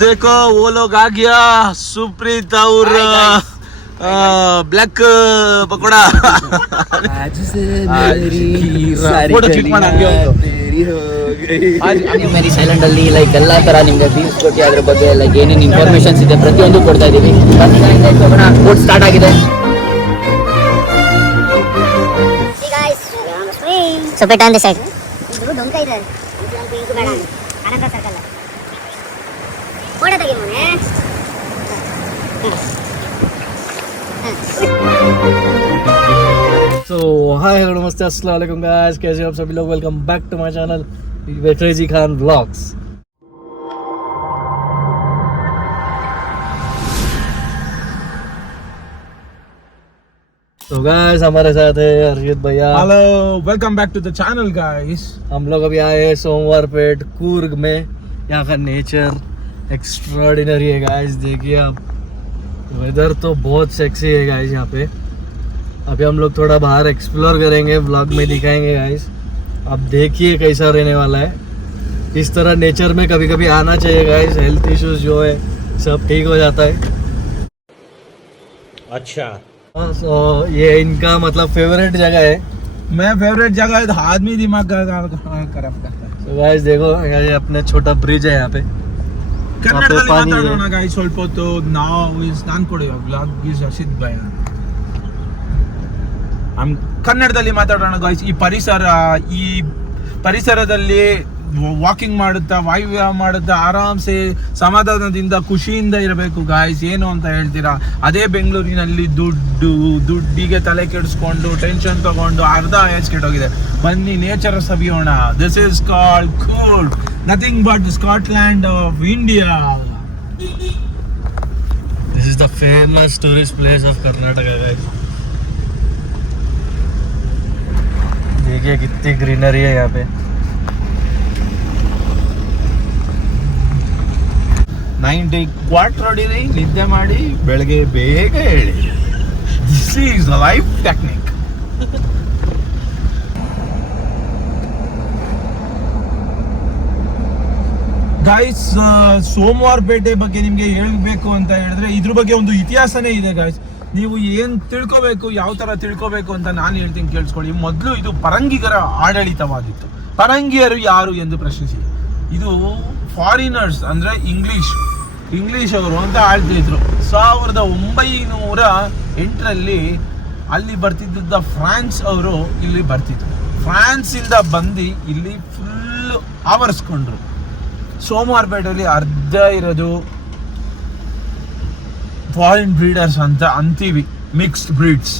देखो वो लोग आ गया, सुप्रीत और ब्लैक पकौड़ा। आज से मेरी सारी मेरी ಸೈಲೆಂಟ್ ಅಲ್ಲಿ ಲೈಕ್ ಎಲ್ಲಾ ತರ ನಿಮಗೆ ವ್ಯೂಸ್ ಕೊಟ್ಟು ಅದ್ರ ಬಗ್ಗೆ ಲೈಕ್ ಏನೇನು ಇನ್ಫಾರ್ಮೇಶನ್ಸ್ ಇದೆ ಪ್ರತಿಯೊಂದು ಕೊಡ್ತಾ ಇದೀವಿ. ಕೋರ್ಟ್ ಸ್ಟಾರ್ಟ್ ಆಗಿದೆ. So put on the side. ಇದು ಡೊಂಕ ಇದೆ. ಇದು ಬೇಡ. ಅನಂತ ಸರ್ಕಲ್. ಫೋಟೋ ತೆಗಿ ಮೊನೆ. So hi hello namaste अस्सलाम वालेकुम guys, कैसे हो आप सभी लोग? Welcome back to my channel crazy Khan vlogs. तो गाइस हमारे साथ है अर्षित भैया। Hello, welcome back to the channel guys. हम लोग अभी आए हैं सोमवारपेट कूर्ग में। यहाँ का नेचर एक्स्ट्राऑर्डिनरी है गाइस, देखिए आप। वेदर तो बहुत सेक्सी है गाइस यहाँ पे। अभी हम लोग थोड़ा बाहर एक्सप्लोर करेंगे, व्लॉग में दिखाएंगे गाइस। अब देखिए कैसा रहने वाला है। इस तरह नेचर में कभी कभी आना चाहिए गाइस, हेल्थ इश्यूज जो है सब ठीक हो जाता है। अच्छा, तो ये इनका मतलब फेवरेट जगह है। मैं फेवरेट जगह है, आदमी दिमाग खराब करता है। तो गाइस देखो ये अपने छोटा ब्रिज है यहाँ पे। ಕನ್ನಡದಲ್ಲಿ ಮಾತಾಡೋಣ ಗಾಯ್ಸ್ ಸ್ವಲ್ಪ ಹೊತ್ತು. ನಾವು ನಾನು ಕೊಡಿ ವ್ಲಾಗ್ ಈಸ್ ಅರ್ಷಿತ್ ಭಯ. ಕನ್ನಡದಲ್ಲಿ ಮಾತಾಡೋಣ ಗಾಯ್ಸ್. ಈ ಪರಿಸರದಲ್ಲಿ ವಾಕಿಂಗ್ ಮಾಡುತ್ತಾ ವಾಯುವ್ಯಾಯಾಮ ಮಾಡುತ್ತಾ ಆರಾಮ್ಸೆ ಸಮಾಧಾನದಿಂದ ಖುಷಿಯಿಂದ ಇರಬೇಕು ಗಾಯ್ಸ್. ಏನು ಅಂತ ಹೇಳ್ತೀರಾ? ಅದೇ ಬೆಂಗಳೂರಿನಲ್ಲಿ ದುಡ್ಡಿಗೆ ತಲೆ ಕೆಡಿಸ್ಕೊಂಡು ಟೆನ್ಷನ್ ತಗೊಂಡು ಅರ್ಧ ಏಜ್ ಕೆಟ್ಟೋಗಿದೆ. ಬನ್ನಿ ನೇಚರ್ ಸವಿಯೋಣ. This is called Coorg, nothing but Scotland of India. This is the famous tourist place of Karnataka guys. देखिए कितनी ग्रीनरी है यहाँ पे। 90 ಕ್ವಾರ್ಟರ್ ಹೊಡಿರಿ, ನಿದ್ದೆ ಮಾಡಿ, ಬೆಳಗ್ಗೆ ಬೇಗ ಹೇಳಿ. This is life technique. Guys, Somwarpet ಬಗ್ಗೆ ನಿಮ್ಗೆ ಹೇಳ್ಬೇಕು ಅಂತ ಹೇಳಿದ್ರೆ ಇದ್ರ ಬಗ್ಗೆ ಒಂದು ಇತಿಹಾಸನೇ ಇದೆ ಗಾಯ್ಸ್. ನೀವು ಏನ್ ತಿಳ್ಕೋಬೇಕು, ಯಾವ ತರ ತಿಳ್ಕೋಬೇಕು ಅಂತ ನಾನು ಹೇಳ್ತೀನಿ ಕೇಳಿಸ್ಕೊಳ್ಳಿ. ಮೊದಲು ಇದು ಪರಂಗಿಗರ ಆಡಳಿತವಾಗಿತ್ತು. ಪರಂಗಿಯರು ಯಾರು ಎಂದು ಪ್ರಶ್ನಿಸಿ. ಇದು ಫಾರಿನರ್ಸ್ ಅಂದ್ರೆ ಇಂಗ್ಲಿಷ್ ಅವರು ಅಂತ ಆಳ್ತಿದ್ರು. 1908ರಲ್ಲಿ ಅಲ್ಲಿ ಬರ್ತಿದ್ದ ಫ್ರಾನ್ಸ್ ಅವರು ಇಲ್ಲಿ ಬರ್ತಿದ್ರು. ಫ್ರಾನ್ಸ್ ಇಂದ ಬಂದು ಇಲ್ಲಿ ಫುಲ್ ಆವರಿಸ್ಕೊಂಡ್ರು. ಸೋಮವಾರಪೇಟೆಯಲ್ಲಿ ಅರ್ಧ ಇರೋದು ಫಾರಿನ್ ಬ್ರೀಡರ್ಸ್ ಅಂತ ಅಂತೀವಿ, ಮಿಕ್ಸ್ಡ್ ಬ್ರೀಡ್ಸ್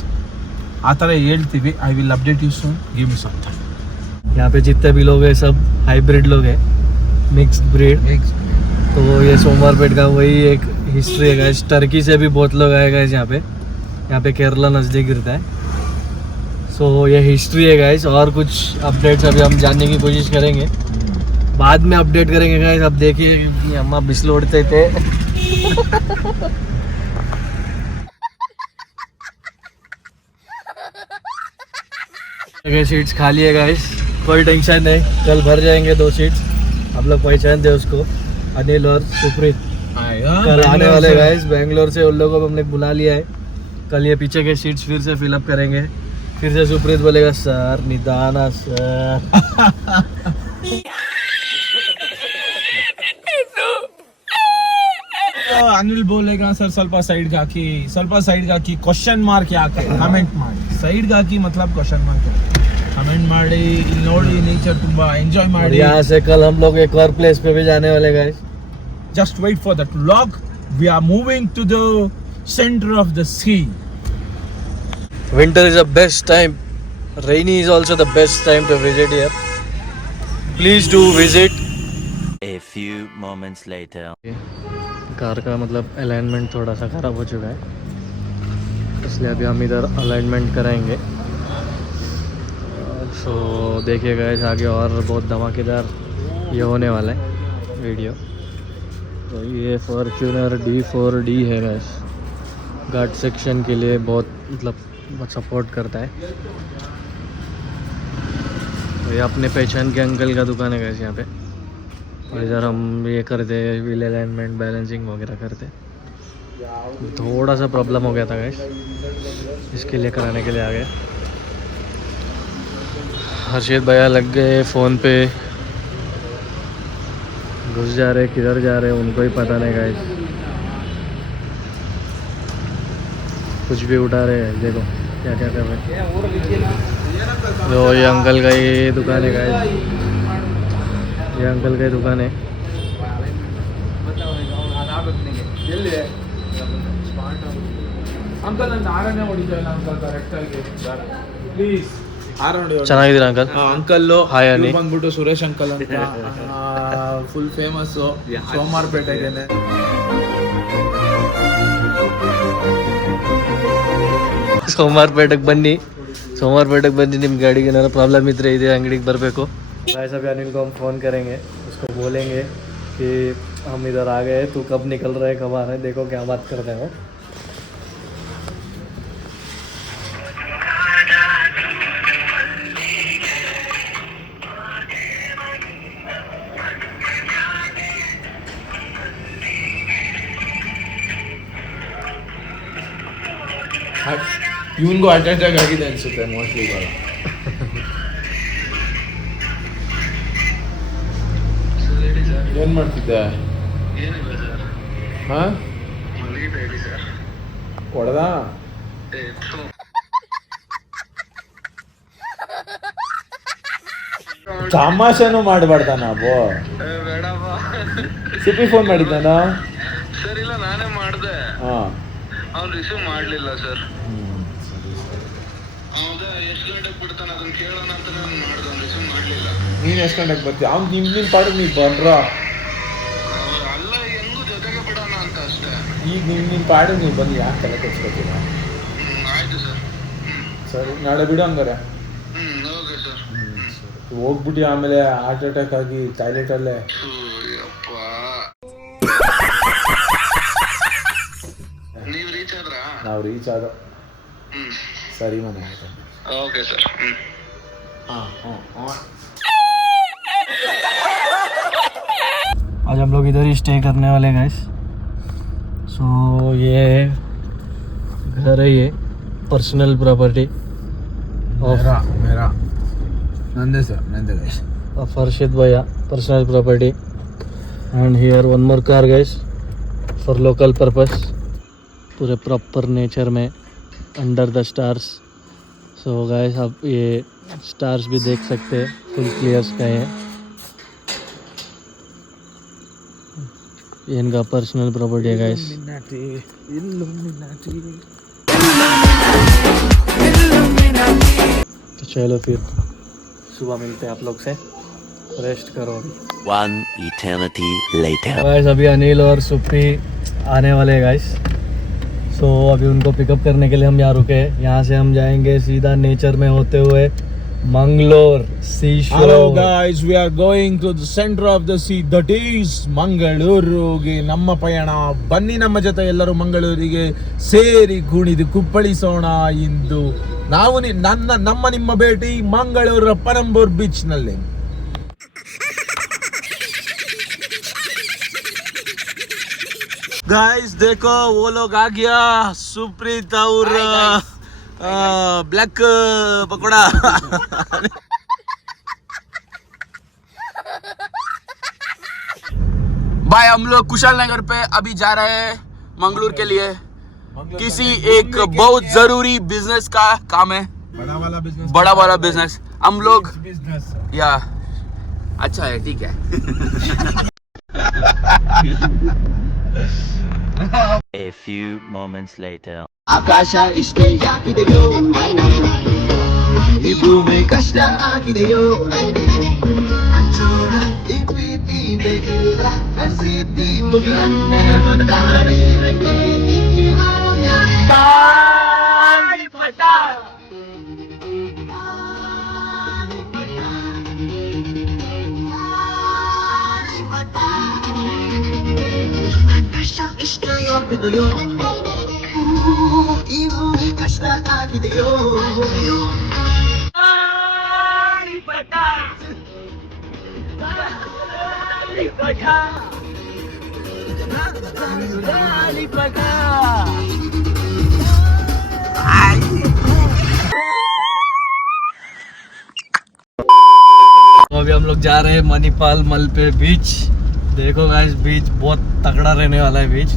ಆ ಥರ ಹೇಳ್ತೀವಿ. I will update you soon, give me some time. यहाँ पे जितने भी लोग हैं सब हाइब्रिड लोग हैं, मिक्स्ड ब्रीड। तो ये सोमवारपेट का वही एक हिस्ट्री है गाइस। टर्की से भी बहुत लोग आए गाइस यहाँ पे केरला नज़दीक गिरता है। सो ये हिस्ट्री है गाइस। और कुछ अपडेट्स अभी हम जानने की कोशिश करेंगे, बाद में अपडेट करेंगे गाइस। अब देखिए कि हम बिस्ल उड़ते थे। सीट्स खाली है गाइस, कोई टेंशन नहीं, कल भर जाएंगे 2 सीट्स। आप लोग पहचानते उसको, अनिल और सुप्रीत कल आने वाले गाइस बेंगलोर से। उन लोगों को हमने बुला लिया है। कल ये पीछे के सीट्स फिर से फिलअप करेंगे। फिर से सुप्रीत बोलेगा सर निदाना सर। ಅನಿಲ್ ಬೋಲೆಗಾ ಸರ್ ಸ್ವಲ್ಪ ಸೈಡ್ಗೆ ಹಾಕಿ ಕ್ವಶನ್ ಮಾರ್ಕ್ ಯಾಕೆ ಕಮೆಂಟ್ ಮಾಡಿ. ಸೈಡ್ಗೆ ಹಾಕಿ ಮತ್ಲಬ್ ಕ್ವಶನ್ ಮಾರ್ಕ್ कमेंट ಮಾಡಿ. ಇಲ್ಲಿ ನೋಡಿ ನೇಚರ್ ತುಂಬಾ ಎಂಜಾಯ್ ಮಾಡಿ. यहाँ से कल हम लोग एक और प्लेस पे भी जाने वाले guys. Just wait for that vlog. We are moving to the center of the sea. Winter is the best time. Rainy is also the best time to visit here. Please do visit. A few moments later. Car का मतलब alignment थोड़ा सा ख़राब हो चुका है, इसलिए अभी हम इधर अलाइनमेंट कराएंगे। सो देखिए गाइस आगे और बहुत धमाकेदार ये होने वाला है वीडियो। तो ये फॉर्च्यूनर D4D है गाइस, घाट सेक्शन के लिए बहुत मतलब सपोर्ट करता है। तो ये अपने पहचान के अंकल का दुकान है गाइस यहाँ पे। और इधर हम ये करते व्हील अलाइनमेंट बैलेंसिंग वगैरह करते। थोड़ा सा प्रॉब्लम हो गया था गाइस, इसके लिए कराने के लिए आ गए। हर्षित भैया लग गए फ़ोन पे, घुस जा रहे किधर जा रहे उनको ही पता नहीं गाइस। कुछ भी उठा रहे हैं, देखो क्या क्या कर रहे हैं। जो ये अंकल का ये दुकान है गाइस, ये अंकल का दुकान है। ಅಂಕಲ್ ನನ್ನ ಆರನೇ ಹೊಡಿತಾ ಇಲ್ಲ ಅಂಕಲ್ ಕರೆಕ್ಟ್ ಆಗಿ ಪ್ಲೀಸ್ ಆರ ಹೊಡಿ ಚೆನ್ನಾಗಿದ್ದೀರಾ ಅಂಕಲ್? ಅಂಕಲ್ಲು ಹಾಯ್ ಅನಿ. ಬಂದ್ಬಿಟ್ಟು ಸುರೇಶ್ ಅಂಕಲ್ ಅಂತ ಫುಲ್ ಫೇಮಸ್ ಸೋಮವಾರಪೇಟೆಗೆನೆ. ಸೋಮವಾರಪೇಟೆಗೆ ಬನ್ನಿ, ಸೋಮವಾರಪೇಟೆಗೆ ಬಂದು ನಿಮ್ಮ ಗಾಡಿಗೆ ಏನಾದ್ರು ಪ್ರಾಬ್ಲಮ್ ಇದ್ದರೆ ಇದೆ अंगड़ी ಬರಬೇಕು। गाइस अभी अनिल को हम फ़ोन करेंगे, उसको बोलेंगे कि हम इधर आ गए, तू कब निकल रहा है, कब आ रहा है, देखो क्या बात करते हैं वो। ಇವನ್ಗೂ ಅಟ್ಯಾಕ್ ಆಗಿದೆ ಅನ್ಸುತ್ತೆ ಮೋಸ್ಟ್ಲಿ ಇವಾಗ. ಏನ್ ಮಾಡ್ತಿದ್ದೆ? ಹಾ ಹೊಡೆದ ತಮಾಷೆನೂ ಮಾಡಬಾರ್ದ ನಾವು. CP phone ಮಾಡಿದ್ದಾನ? ಸರ್ ಇಲ್ಲ, ನಾನೇ ಮಾಡಿದೆ, ಹಾ ಅವ್ನು ರಿಸೀವ್ ಮಾಡಲಿಲ್ಲ ಸರ್. ಹೌದಾ, ಎಷ್ಟು ಗಂಟೆಗೆ ಬಿಡ್ತಾನೆ ಅದನ್ನ ಕೇಳೋಣ ಅಂತ ನಾನು ಮಾಡಿದೆ, ಅವ್ನು ರಿಸೀವ್ ಮಾಡಲಿಲ್ಲ. ನೀನ್ ಎಷ್ಟು ಗಂಟೆಗೆ ಬರ್ತೀಯ? ಅವ್ನು ನಿನ್ನ ಪಾಡಿಗೆ ನೀನು ಬಂದ್ರ ಅಲ್ಲ, ಹೆಂಗೂ ಜೊತೆಗೆ ಬಿಡೋಣ ಅಂತ ಅಷ್ಟೇ. ಈಗ ನಿನ್ನ ಪಾಡಿಗೆ ನೀವು ಬಂದು ಯಾಕೆ ತಲೆ ಕೆಡ್ಸ್ಕೊತೀರ? ಆಯ್ತು ಸರ್. ಸರಿ, ನಾಳೆ ಬಿಡು ಹಂಗಾರೆ. Okay sir. ಹೋಗ್ಬಿಟ್ಟು ಆಮೇಲೆ ಹಾರ್ಟ್ ಅಟ್ಯಾಕ್ ಆಗಿ ಟಾಯ್ಲೆಟಲ್ಲೇ. ಯಪ್ಪ, ನೀವು ರೀಚ್ ಆದ್ರಾ? ನಾವು ರೀಚ್ ಆದ. ಸರಿ ಮನೆ ಆಯ್ತು. Okay sir. आज हम लोग इधर ही स्टे करने वाले गाइस। सो ये घर है, ये पर्सनल प्रॉपर्टी मेरा नंदे सर, नंदे guys of Harshit Bhaiya, personal property. And here one more car guys for local purpose, पूरे प्रॉपर नेचर में under the stars. So guys आप ये स्टार्स भी देख सकते हैं, फुल क्लियर स्काई है। ये इनका पर्सनल प्रॉपर्टी है गाइस। तो चलो फिर सुबह मिलते हैं आप लोग से, रेस्ट करो अभी। One eternity later. गाइस अभी अनिल और सुप्री आने वाले हैं गाइस। सो अभी उनको पिकअप करने के लिए हम यहाँ रुके हैं। यहाँ से हम जाएंगे सीधा नेचर में होते हुए मंगलोर सी शोर। Hello guys, we are going to the center of the sea, that is ಮಂಗಳೂರಿಗೆ ನಮ್ಮ ಪಯಣ. ಬನ್ನಿ ನಮ್ಮ ಜೊತೆ ಎಲ್ಲರೂ ಮಂಗಳೂರಿಗೆ ಸೇರಿ ಕುಣಿದು ಕುಪ್ಪಳಿಸೋಣ. ಇಂದು ನಾವು ನಮ್ಮ ನಿಮ್ಮ ಭೇಟಿ ಮಂಗಳೂರ ಪರಂಬೂರ್ ಬೀಚ್ ನಲ್ಲಿ. गाइस देखो वो लोग आ गया, सुप्रीत और ब्लैक पकौड़ा। भाई हम लोग कुशल नगर पे अभी जा रहे हैं मंगलूर के लिए। किसी एक बहुत जरूरी बिजनेस का काम है, बड़ा वाला बिजनेस। हम लोग या अच्छा है, ठीक है। A few moments later. ಆಕಾಶ ಇಷ್ಟೇ ಯಾಕಿದೆಯೋ, ಈ ಭೂಮಿ ಕಷ್ಟ ಆಗಿದೆಯೋ, ಈ ಪ್ರೀತಿ ಬೇಕಿಲ್ಲ, ಹಸಿತಿ ಮುಗಿಯನ್ನೇ ಗೊತ್ತಾರೆ. ಇಷ್ಟೇ ಯಾಕಿದೆಯೋ, ಈ ಭೂಮಿ ಕಷ್ಟ ಆಗಿದೆಯೋ. तो अभी हम लोग जा रहे हैं मणिपाल मलपे बीच। देखो गाइस बीच बहुत तगड़ा रहने वाला है बीच।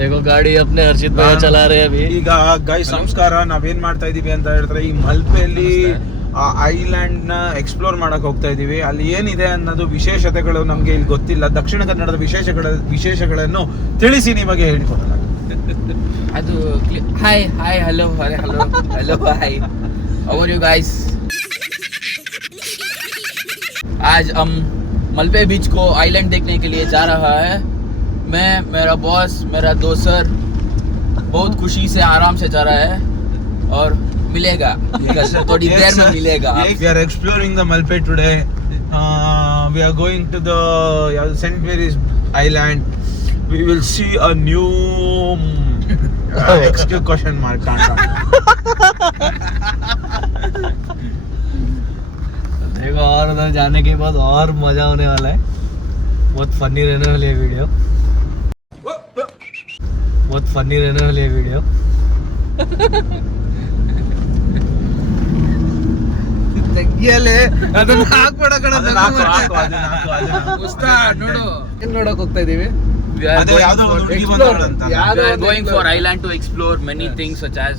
देखो ಗಾಡಿ अपने हर्षित भाई चला रहे हैं अभी। ಈಗ ಗೈಸ್ ನಮಸ್ಕಾರ, ನಾವೇನ್ ಮಾಡ್ತಾ ಇದೀವಿ ಅಂತ ಹೇಳಿದ್ರೆ ಈ ಮಲ್ಪೆಯಲ್ಲಿ ಐಲ್ಯಾಂಡ್ ನ ಎಕ್ಸ್ಪ್ಲೋರ್ ಮಾಡಕ್ ಹೋಗ್ತಾ ಇದೀವಿ. ಅಲ್ಲಿ ಏನಿದೆ ಅನ್ನೋದು ವಿಶೇಷತೆಗಳು ನಮ್ಗೆ ಇಲ್ಲಿ ಗೊತ್ತಿಲ್ಲ. ದಕ್ಷಿಣ ಕನ್ನಡದ ವಿಶೇಷಗಳನ್ನು ತಿಳಿಸಿ ನಿಮಗೆ ಹೇಳಿಕೊಡೋಣ. ಅದು hi hi hello hello hello hi, how are you guys? आज हम मलपे बीच को आइलैंड देखने के लिए जा रहा है। मैं, मेरा बॉस, मेरा दोस्त सर बहुत खुशी से आराम से जा रहा है और मिलेगा थोड़ी देर में मिलेगा। We are exploring the Malpe today. We are going to the St. Mary's Island. We will see a new excuse question mark. देखो और उधर जाने के बाद और मजा होने वाला है। बहुत फनी रहने वाली है वीडियो, बहुत फनी रहने वाली है वीडियो। ಅದನ್ನ ಹಾಕ್ಬೇಡ ಕಣ, ನೋಡು ಏನ್ ನೋಡಕ್ ಹೋಗ್ತಾ ಇದೀವಿ? we are ಅದೇ ಯಾವ್ದೋ ಒಂದು ಹುಡುಗಿ ಬಂದವಳಂತ. we are going for island to explore many things such as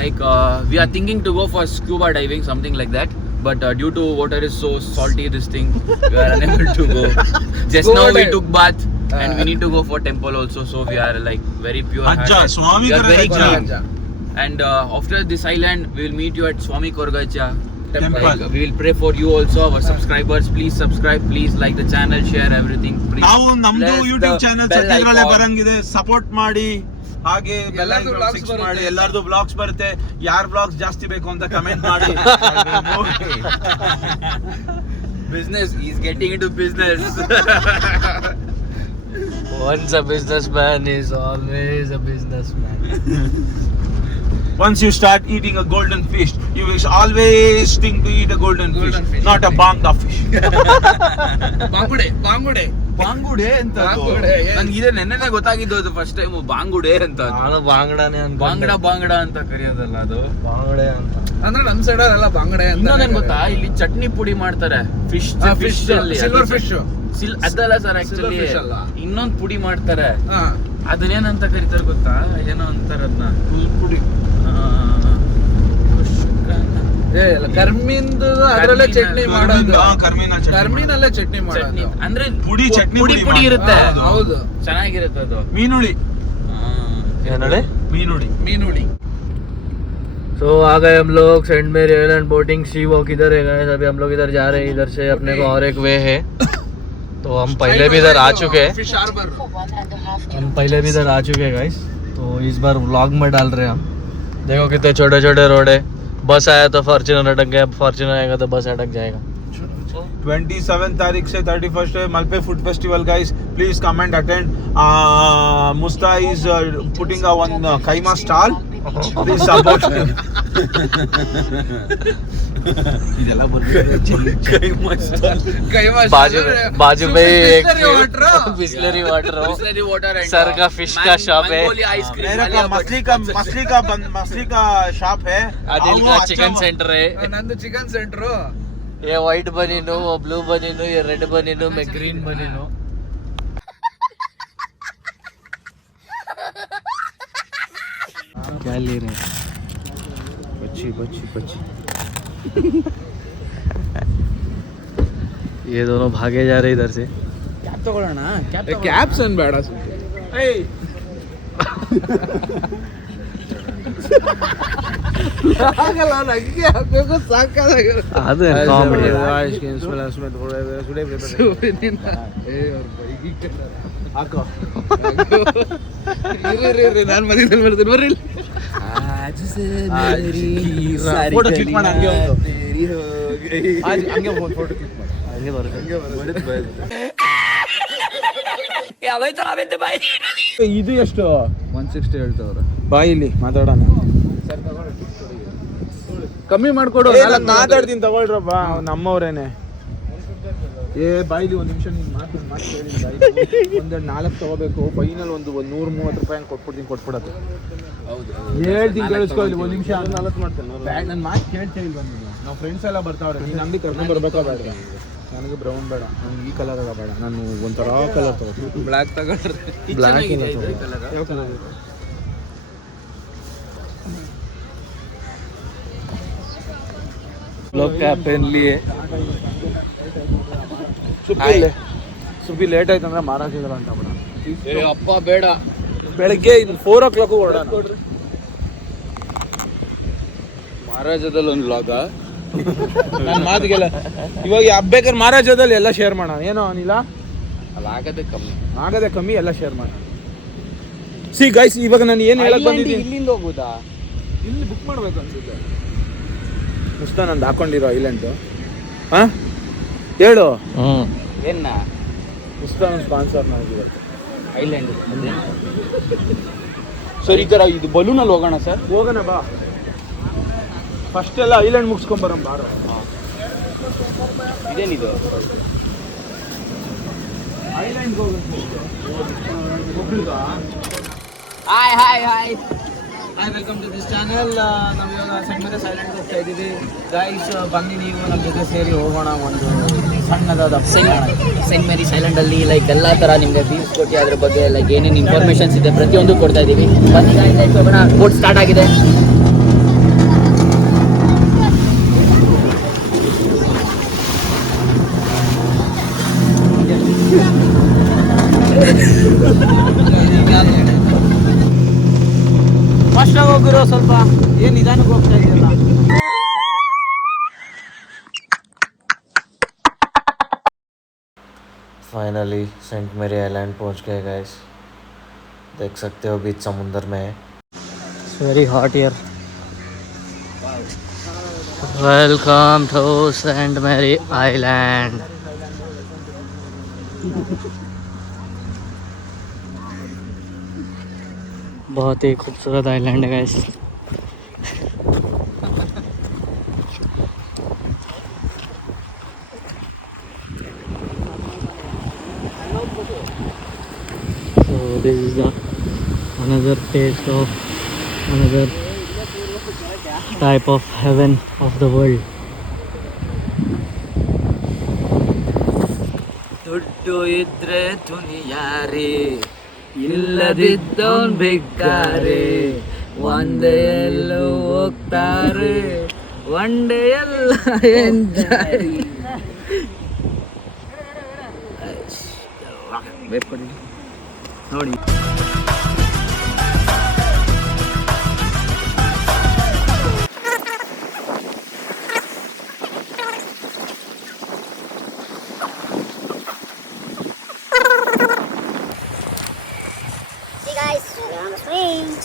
like we are thinking to go for scuba diving, something like that, but due to water is so salty this thing we are unable to go. Just now we took bath and we need to go for temple also, so we are like very pure ಅಜ್ಜ hearted. Swami We are very ಕರಗಜ್ಜ. clean. And after this island we will meet you at Swami Korgacha Temple. Like, we will pray for you also, our subscribers. Please subscribe, please like the channel, share everything. Please ನಾವು ನಮ್ದು press YouTube the channel bell ಸದ್ಯದಲ್ಲೇ icon. ಬರಂಗಿದೆ. Support ಮಾಡಿ, ಹಾಗೆ ಎಲ್ಲಾರ್ದು vlogs ಬರುತ್ತೆ. ಮಾಡಿ. ಎಲ್ಲಾರ್ದು blogs ಬರುತ್ತೆ. ಯಾರ್ ಬ್ಲಾಗ್ಸ್ ಜಾಸ್ತಿ ಬೇಕು ಅಂತ ಕಮೆಂಟ್ ಮಾಡಿ. Business, he's getting into business. Once a businessman is always a businessman. Once you start eating a golden fish, you will always think to eat a golden fish, not a banga fish. ಬಾಂಗುಡೆ ಅಂತ ನಂಗೆ ಇದೆ ನೆನ್ನೆ ಗೊತ್ತಾಗಿದ್ದು, ಅದು first time ಬಾಂಗುಡೆ ಅಂತ. ನಾನು ಬಾಂಗ್ಡಾನೆ ಬಾಂಗಡ ಅಂತ ಕರೆಯೋದಲ್ಲ ಅದು, ಬಾಂಗ್ಡೆ ಅಂತ. ಅಂದ್ರೆ ನಮ್ ಸೈಡ್ ಎಲ್ಲ ಬಾಂಗಡೆ ಅಂತ ಇನ್ನೊಂದೇನ್ ಗೊತ್ತಾ, ಇಲ್ಲಿ ಚಟ್ನಿ ಪುಡಿ ಮಾಡ್ತಾರೆ ಫಿಶ್ ಅಲ್ಲಿ ಸಿಲ್ವರ್ ಫಿಶ್ ಅದಲ್ಲ ಸರ್, ಆಕ್ಚುಲಿ fish ಅಲ್ಲ. ಇನ್ನೊಂದ್ ಪುಡಿ ಮಾಡ್ತಾರೆ, ಅದನ್ನೇನಂತ ಕರೀತಾರೆ ಗೊತ್ತಾ? ಏನೋ ಅಂತಾರ ಅದನ್ನ, ಪುಡಿ. ಕರ್ಮಿಂದು ಅದ್ರಲ್ಲೇ ಚಟ್ನಿ ಮಾಡೋದು, ಕರ್ಮೀನಲ್ಲೇ ಚಟ್ನಿ ಚಟ್ನಿ ಮಾಡೋದು ಅಂದ್ರೆ ಪುಡಿ, ಚಟ್ನಿ ಪುಡಿ ಪುಡಿ ಇರುತ್ತೆ. ಹೌದು ಚೆನ್ನಾಗಿರುತ್ತೆ ಅದು. ಮೀನುಳಿ. ಮೀನುಡಿ. तो आ गए हम लोग सेंट मेरी आइलैंड बोटिंग। सी वॉक इधर है गाइस। अभी हम लोग इधर जा रहे हैं, इधर से अपने को और एक वे है। तो हम पहले भी इधर आ चुके हैं, ಫಿಶ್ ಹಾರ್ಬರ್. हम पहले भी इधर आ चुके हैं गाइस। तो इस बार व्लॉग में डाल रहे हैं हम। देखो कितने छोटे छोटे रोड है। बस आया तो फॉर्च्यूनर अटक गया, फॉर्च्यूनर आएगा तो बस अटक जाएगा। 27 तारीख से 31 है Malpe food festival guys. Please come and attend. Musta is putting a one kaima stall. Please support. ಇದೆಲ್ಲ बाजू में एक water. Bisleri water Bislary water and sir का fish का shop है. Mangoli ice cream. मेरा का मछली का शॉप है. अनिल का चिकन सेंटर है। ನಂದು ಚಿಕನ್ ಸೆಂಟ್ರು. ये व्हाइट बनीनो, वो ब्लू बनीनो, ये रेड बनीनो, मैं ग्रीन बनीनो। क्या ले रहे हैं? बच्ची ये दोनों भागे जा रहे इधर से। ಕ್ಯಾಪ್ಸ್ ಅನ್ ಬೇಡ ಆಗಲ್ಲ, ನಂಗೆ ಹಾಕ್ಬೇಕು ಸಾಕಾಗಿರುತ್ತೆ. ಅದು ಕಾಮಿಡಿ ನಾನು ಮಧ್ಯದಲ್ಲಿ ಬರ್ತೀನಿ ಬರ್ರಿ. ಫೋಟೋ ಕ್ಲಿಕ್ ಮಾಡಿ ಹಂಗೆ ಇದು ಎಷ್ಟು 160 ಹೇಳ್ತವ್ರೆ. ಬಾಯಿಲಿ ಮಾತಾಡೋಣ. ಕಮ್ಮಿ ಮಾಡ್ಕೊಡು. ಮಾತಾಡ್ತೀನಿ ತಗೊಳ್ರಪ್ಪ, ನಮ್ಮವ್ರೇನೆ. ಏ ಬಾಯಿಲಿ ಒಂದು ನಿಮಿಷ ನೀನು ಮಾತು ಹೇಳಿಲ್ಲ. ಒಂದೆರಡು 4 ತಗೋಬೇಕು, ಫೈನಲ್ ಒಂದು 130 ರೂಪಾಯಿ ಕೊಟ್ಬಿಡೋದು. ಹೌದು ಹೇಳ್ತೀನಿ ಕೇಳಿಸ್ಕೊ, ಇಲ್ಲಿ ಒಂದು ನಿಮಿಷ 4 ಮಾಡ್ತೇನೆ. ನನ್ನ ಮಾತು ಕೇಳ್ತಾ ಇಲ್ಲ ಬಂದಿಲ್ಲ. ನಾವು ಫ್ರೆಂಡ್ಸ್ ಎಲ್ಲ ಬರ್ತಾವ್ರೆ, ನೀನು ಅಂಗಡಿ ಕರ್ಕೊಂಡು ಬರ್ಬೇಕಾ ಬೇಡ? ನನಗೆ ಬ್ರೌನ್ ಬೇಡ, ನನಗೆ ಈ ಕಲರ್ ಎಲ್ಲ ಬೇಡ, ನಾನು ಒಂಥರ ಕಲರ್ ತಗೋತೀನಿ. ಬ್ಲ್ಯಾಕ್ ತಗೊಂಡ್ರೆ ಬ್ಲ್ಯಾಕ್ ಕಲರ್ ಯಾವ ಕಲರ್ ಇದೆ? लोग कैप पहन लिए. ಸುಬ್ಬಿ ಲೇಟ್ ಆಯ್ತು ಅಂದ್ರೆ ಮಾರಾಕಿಲ್ಲ ಅಂತ ಬಿಡ. ಅಪ್ಪ ಬೇಡ, ಬೆಳಗ್ಗೆ 4 o'clock ಹೊರಡೋಣ. ಮಹಾರಾಜದಲ್ಲಿ ಒಂದು ವ್ಲಾಗ. ನನ್ನ ಮಾತಿಗೆಲ್ಲ ಇವಾಗ ಬೇಕಾದ್ರೆ ಮಹಾರಾಜದಲ್ಲಿ ಎಲ್ಲ ಶೇರ್ ಮಾಡೋಣ. ಏನೋ ಅನಿಲ್ಲ, ಅಲ್ಲಿ ಆಗದೆ ಕಮ್ಮಿ. ಆಗದೆ ಕಮ್ಮಿ, ಎಲ್ಲ ಶೇರ್ ಮಾಡೋಣ. ಸಿ ಗೈಸ್, ಇವಾಗ ನಾನು ಏನು ಹೇಳಕ್ ಬಂದಿದ್ದೀನಿ, ಇಲ್ಲಿಂದ ಹೋಗುದಾ? ಇಲ್ಲಿ ಬುಕ್ ಮಾಡ್ಬೇಕು ಅನ್ಸುತ್ತೆ. ಮುಸ್ತಾ ನಂದು ಹಾಕೊಂಡಿರೋ ಐಲ್ಯಾಂಡು. ಹಾಂ ಹೇಳು, ಏನ ಮುಸ್ತಾ ಸ್ಪಾನ್ಸರ್ ನಾವಿವತ್ತು ಐಲ್ಯಾಂಡ್. ಸರ್ ಈ ಥರ ಇದು ಬಲೂನಲ್ಲಿ ಹೋಗೋಣ ಸರ್. ಹೋಗೋಣ ಬಾ. ಫಸ್ಟ್ ಎಲ್ಲ ಐಲ್ಯಾಂಡ್ ಮುಗಿಸ್ಕೊಂಬರಂ ಬಾರೋ. ಇದೇನಿದು? ಐಲ್ಯಾಂಡ್ಗೆ ಹೋಗೋಣ. Hi hi hi hi, welcome to this channel. ನಾವು ಇವಾಗ ಸೆಂಟ್ ಮೇರಿಸ್ ಐಲ್ಯಾಂಡ್ ಹೋಗ್ತಾ ಇದ್ದೀವಿ ಗೈಸ್. ಬನ್ನಿ ನೀವು ನಮ್ಮ ಜೊತೆ ಸೇರಿ ಹೋಗೋಣ. ಒಂದು ಸಣ್ಣದಾದ ಸೆಂಟ್ ಮೇರಿಸ್ ಐಲ್ಯಾಂಡಲ್ಲಿ ಲೈಕ್ ಎಲ್ಲ ಥರ ನಿಮಗೆ ವ್ಯೂಸ್ ಕೊಟ್ಟು ಅದ್ರ ಬಗ್ಗೆ ಲೈಕ್ ಏನೇನು ಇನ್ಫಾರ್ಮೇಷನ್ಸ್ ಇದೆ ಪ್ರತಿಯೊಂದು ಕೊಡ್ತಾ ಇದ್ದೀವಿ. ಬನ್ನಿ guys, ಹೋಗೋಣ. ಬೋಟ್ ಸ್ಟಾರ್ಟ್ ಆಗಿದೆ. ಫಾಸ್ಟಾಗಿ ಹೋಗಿರೋ, ಸ್ವಲ್ಪ ಏನು ನಿಧಾನಕ್ಕೆ ಹೋಗ್ತಾ ಇದೆಯಲ್ಲ. फाइनली सेंट मेरी आइलैंड पहुंच गए गाइस. देख सकते हो बीच समुंदर में है. It's very hot here. Welcome to Saint Mary Island. बहुत ही खूबसूरत आइलैंड है guys. So this is the another taste of another type of heaven of the world. ದುಡ್ಡು ಇದ್ರೆ ದುನಿಯಾರಿ, ಇಲ್ಲದಿದ್ದವನ್ ಭಿಕ್ಕಾರಿ. ಒಂದೇ ಎಲ್ಲೂ ಹೋಗ್ತಾರೆ, ಒಂದೇ ಎಲ್ಲ ಎಂಜಾಯ್. ನೋಡಿ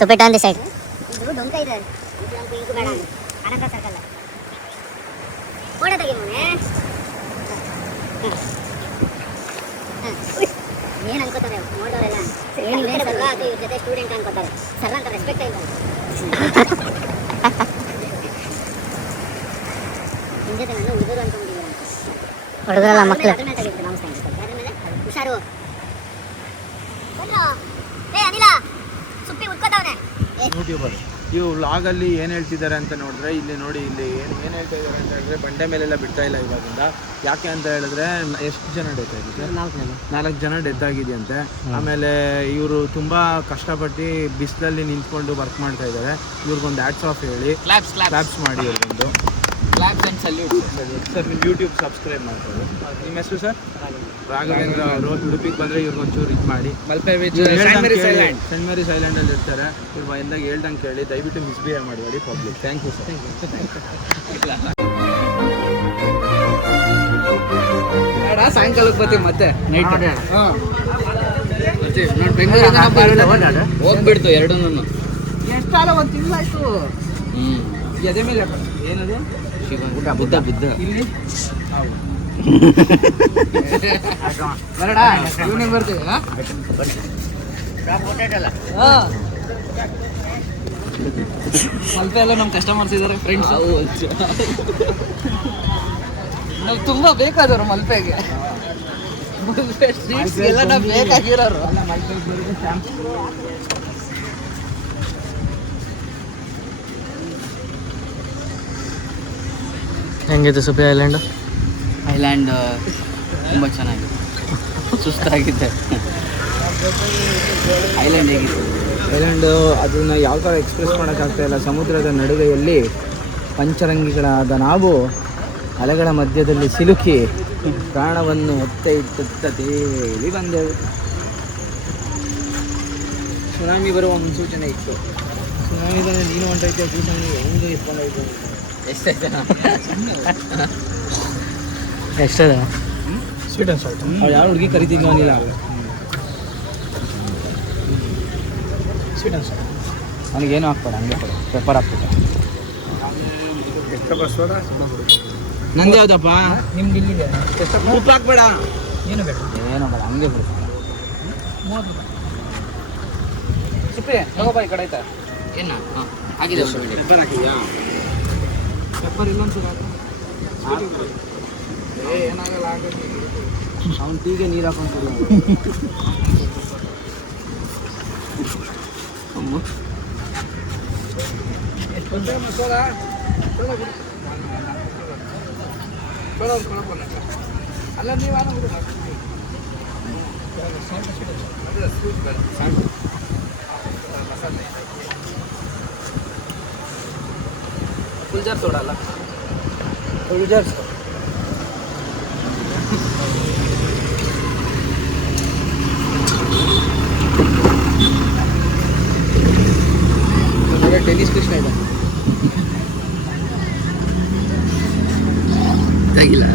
So put on the side. ಇದು ಡೊಂಕ ಇದೆ. ಇದು ಬೇಡ. ಅನಂತ ಸರ್ಕಲ್. ಫೋಟೋ ತೆಗಿ ಮೊನ್ನೆ. ಏನು ಅನ್ಕೋತಾರೆ ನೋಡೋರೆಲ್ಲ? ಏನು ಬೇಡದಲ್ವಾ? ಅದು ಇವ್ರ ಜೊತೆ ಸ್ಟೂಡೆಂಟ್ ಅನ್ಕೋತಾರೆ. ಸರ್ ಅಂತ ರೆಸ್ಪೆಕ್ಟ್ ಇಲ್ಲ. ನಿಮ್ಮ ಜೊತೆ ನಾನು ಹುಡುಗರು ಅನ್ಕೊಂಡಿದ್ದೀನಿ. ಹುಡುಗರಲ್ಲ ಮಕ್ಕಳು. ಅದನ್ನ ತೆಗಿಬೇಕು ನಾವು ಸ್ಟೈಲ್. ಅದಾದ್ಮೇಲೆ ಹುಷಾರು. ಬಂದ್ರು. ಏ ಅನಿಲ. ಸುಪ್ಪಿ ಉಟ್ಕೋತಾವನೆ. ಯೂಟ್ಯೂಬರ್ ಇವು ವ್ಲಾಗಲ್ಲಿ ಏನು ಹೇಳ್ತಿದ್ದಾರೆ ಅಂತ ನೋಡಿದ್ರೆ, ಇಲ್ಲಿ ನೋಡಿ, ಇಲ್ಲಿ ಏನು ಹೇಳ್ತಾ ಇದ್ದಾರೆ ಅಂತ ಹೇಳಿದ್ರೆ, ಬಂಡೆ ಮೇಲೆಲ್ಲ ಬಿಡ್ತಾ ಇಲ್ಲ ಇವಾಗಿಂದ. ಯಾಕೆ ಅಂತ ಹೇಳಿದ್ರೆ ಎಷ್ಟು ಜನ ಡೆತ್ ಆಗಿದೆ? 4 ಜನ ಡೆತ್ ಆಗಿದೆಯಂತೆ. ಆಮೇಲೆ ಇವರು ತುಂಬ ಕಷ್ಟಪಟ್ಟು ಬಿಸಿಲಲ್ಲಿ ನಿಂತ್ಕೊಂಡು ವರ್ಕ್ ಮಾಡ್ತಾ ಇದ್ದಾರೆ. ಇವ್ರಿಗೊಂದು ಹ್ಯಾಟ್ಸ್ ಆಫ್ ಹೇಳಿ, ಕ್ಲಾಪ್ಸ್ ಮಾಡಿ ಇವ್ರಿಗೊಂದು. Claps and salute. ಸರ್ ನಿಮ್ಮ ಯೂಟ್ಯೂಬ್ ಸಬ್ಸ್ಕ್ರೈಬ್ ಮಾಡ್ಬೋದು. ನಿಮ್ಮ ಹೆಸರು ಸರ್? ರಾಘವೇಂದ್ರ ಅವರು. ಉಡುಪಿಗೆ ಬಂದರೆ ಇವ್ರಿಗೊಂಚೂರು ಇದು ಮಾಡಿ. ಮಲ್ಪೆ ಬೀಚ್, ಸೆಂಟ್ ಮೇರಿಸ್ ಐಲ್ಯಾಂಡಲ್ಲಿ ಇರ್ತಾರೆ. ಇವ್ರು ಎಲ್ಲ ಹೇಳ್ದಂಗೆ ಕೇಳಿ, ದಯವಿಟ್ಟು ಮಿಸ್ಬಿಹೇವ್ ಮಾಡಬೇಡಿ ಪಬ್ಲಿಕ್. Thank you sir. ಸಾಯಂಕಾಲಕ್ಕೆ ಬರ್ತೀವಿ ಮತ್ತೆ ನೈಟ್. ಹೋಗ್ಬಿಡ್ತು ಎರಡೂ. ಎಷ್ಟಾಲ ಒಂದು ತಿಂಗಳಾಯ್ತು. ಎದೆ ಮೇಲೆ ಏನದು ಬಿದ್ದ ಇಲ್ಲಿ ಬರಡ ಈವ್ನಿಂಗ್ ಬರ್ತೀವಿ. ಮಲ್ಪೆ ಎಲ್ಲ ನಮ್ಮ ಕಸ್ಟಮರ್ಸ್ ಇದ್ದಾರೆ, ಫ್ರೆಂಡ್ಸ್. ನಾವು ತುಂಬ ಬೇಕಾದವರು ಮಲ್ಪೆಗೆ. ಎಲ್ಲ ಬೇಕಾಗಿರೋರು ಹೆಂಗಿದೆ ಸುಪಿ ಐಲ್ಯಾಂಡ್? ಐಲ್ಯಾಂಡ್ ತುಂಬ ಚೆನ್ನಾಗಿದೆ. ಸುಸ್ತಾಗಿದೆ. ಐಲ್ಯಾಂಡ್ ಹೇಗಿದೆ? ಐಲ್ಯಾಂಡ್ ಅದನ್ನು ಯಾವ ಥರ ಎಕ್ಸ್ಪ್ರೆಸ್ ಮಾಡೋಕ್ಕಾಗ್ತಾ ಇಲ್ಲ. ಸಮುದ್ರದ ನಡುವೆಯಲ್ಲಿ ಪಂಚರಂಗಿಗಳಾದ ನಾವು ಅಲೆಗಳ ಮಧ್ಯದಲ್ಲಿ ಸಿಲುಕಿ ಪ್ರಾಣವನ್ನು ಹೊತ್ತೆ ತೇಲಿ ಬಂದೆವು. ಸುನಾಮಿ ಬರುವ ಮುನ್ಸೂಚನೆ ಇತ್ತು. ಸುನಾಮಿದಲ್ಲಿ ನೀನು ಹೊಂಟೈತೆ ಸೂಚನೆ ಹೆಂಗೆ ಇಟ್ಕೊಂಡೈತೆ? ಎಷ್ಟೈತೆ? ಎಷ್ಟಿದೆ? Sweet and salt. ಅವ್ರು ಯಾವ ಹುಡುಗಿ ಕರಿತಿದ್ವಿ ಅವನಿಲ್ಲ. Sweet and salt. ಅವನಿಗೇನು ಹಾಕ್ಬೇಡ, ಹಂಗೆ ಕೊಡು, ಪೆಪ್ಪರ್ ಹಾಕ್ಬಿಟ್ಟು. ನಂದು ಯಾವುದಪ್ಪ? ನಿಮ್ಗೆ ಇಲ್ಲಿದೆ. ಉಪ್ಪು ಹಾಕ್ಬೇಡ, ಏನು ಬೇಡ, ಏನೋ ಬೇಡ, ಹಂಗೆ ಬಿಡು. ಸಿಪ್ಪೆ ತಗೋಬ, ಈ ಕಡೆ ಆಯ್ತಾ? ಏನು ಹಾಕಿದೆ? ಪೆಪ್ಪರ್ ಹಾಕಿದ್ಯಾ? ಪೆಪ್ಪರ್ ಇಲ್ಲೊಂದು ಏನಾಗಲ್ಲ, ಅವ್ನು ಟೀಗೆ ನೀರು ಹಾಕೊಂತಿಲ್ಲ. ಮಸಾಲ ಅಲ್ಲ ನೀವು ಫುಲ್ ಜಾರ್ ಸೋಡಾ ಅಲ್ಲ, ಫುಲ್ ಜಾರ್ ಟೆನ್ನಿಸ್ ಕೃಷ್ಣ ಇದೆ ಆಗಿಲ್ಲ.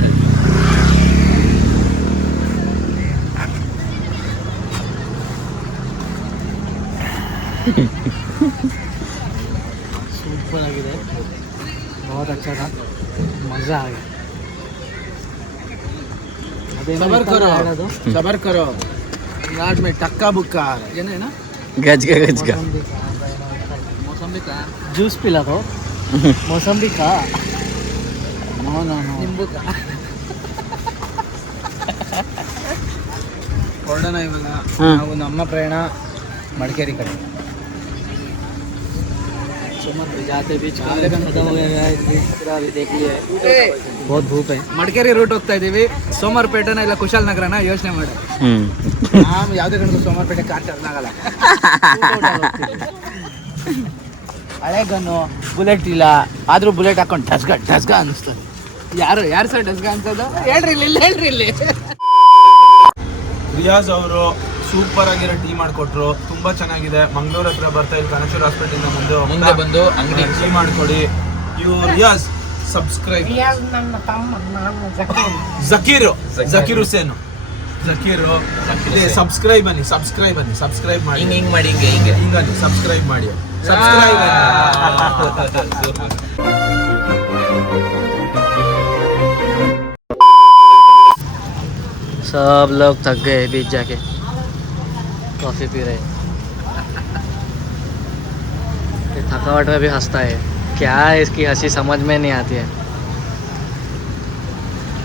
ಸೂಪರ್ ಆಗಿದೆ, बहुत अच्छा था, मज़ा आ गया. सबर करो, सबर करो, लास्ट में टक्का बुक्का ये नहीं ना? गज का मौसमी का जूस पिला दो, मौसम्बी का, नो नो नो, नींबू का. ಹೊರಡೋಣ ಇವಾಗ. ನಾವು ನಮ್ಮ ಪ್ರಯಾಣ ಮಡಿಕೇರಿ ಕಡೆ. जाते भी खत्म हो गया है, पूरा अभी देख लिया है, बहुत धूप है. ಮಡಿಕೇರಿ ರೂಟ್ ಹೋಗ್ತಾ ಇದೀವಿ. ಸೋಮವಾರಪೇಟೆನ ಇಲ್ಲ ಕುಶಾಲನಗರನ ಯೋಚನೆ ಮಾಡಿ. ನಾವು ಯಾವುದೇ ಕಡೆ ಸೋಮವಾರಪೇಟೆ ಕಾರ್ ಟರ್ನ್ ಆಗಲ್ಲ. ಹಳೆ ಗನ್ನು ಬುಲೆಟ್ ಇಲ್ಲ, ಆದ್ರೂ ಬುಲೆಟ್ ಹಾಕೊಂಡು ಡಸ್ಗ ಅನಿಸ್ತದೆ. ಯಾರು ಸರ್ ಡಸ್ಗ ಅನ್ಸೋದು? ಹೇಳ್ರಿ ಇಲ್ಲಿ. ರಿಯಾಜ್ ಅವರು ಸೂಪರ್ ಆಗಿರೋ ಟೀ ಮಾಡಿಕೊಟ್ರು, ತುಂಬಾ ಚೆನ್ನಾಗಿದೆ. ಮಂಗಳೂರು ಹತ್ರ ಬರ್ತಾ ಇಲ್ಲಿ ಕನಕೇಶ್ವರ ಹಾಸ್ಪಿಟಲ್ ಮುಂದೆ ಬಂದು ಅಂಗಡಿ ಟೀ ಮಾಡಿಕೊಡಿ. ಇವು ರಿಯಾಜ್ ಸಬ್ಸ್ಕ್ರೈಬ್. ಜಕೀರ್ ಹುಸೇನ್ ಸಬ್ಸ್ಕ್ರೈಬ್ ಮಾಡಿ. ಹಿಂಗ್ ಮಾಡಿ ಹಿಂಗೆ ಸಬ್ಸ್ಕ್ರೈಬ್ ಮಾಡಿ. सब लोग थक गए बीच जाके, कॉफ़ी पी रहे. ये थकावट में भी हंसता है, क्या है इसकी हंसी समझ में नहीं आती है.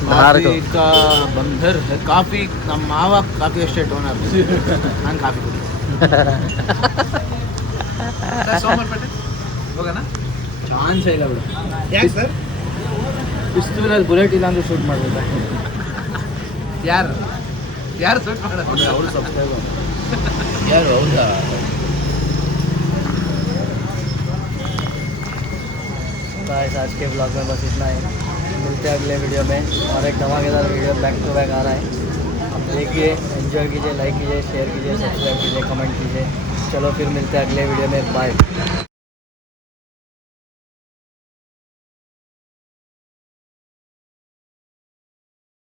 बाहर को का बंदर ಕಾಫಿ ನಮ್ಮ ಮಾವ ಕಾಫಿ ಎಸ್ಟೇಟ್ ಓನರ್. ನಾನು ಕಾಫಿ ಕುಡಿ. ಸೋಮವಾರಪೇಟೆ ಹೋಗೋಣ? ಚಾನ್ಸ್ ಇಲ್ಲ ಬಿಡು. ಯಾಕೆ ಸರ್? ಪಿಸ್ತೂಲಲ್ಲಿ ಬುಲೆಟ್ ಇಲ್ಲ ಅಂದ್ರೆ ಶೂಟ್ ಮಾಡ್ಬೇಕು. ಯಾರು ಶೂಟ್ ಮಾಡೋದು? ಅವ್ರು ಸಬ್ಸ್ಕ್ರೈಬರ್. ಯಾರು? ಹೌದಾ? गाइस आज के ब्लॉग में बस इतना ही. मिलते हैं अगले वीडियो में, और एक धमाकेदार वीडियो बैक टू बैक आ रहा है. आप देखिए, एंजॉय कीजिए, लाइक कीजिए, शेयर कीजिए, सब्सक्राइब कीजिए, कमेंट कीजिए. चलो फिर मिलते हैं अगले वीडियो में. बाय.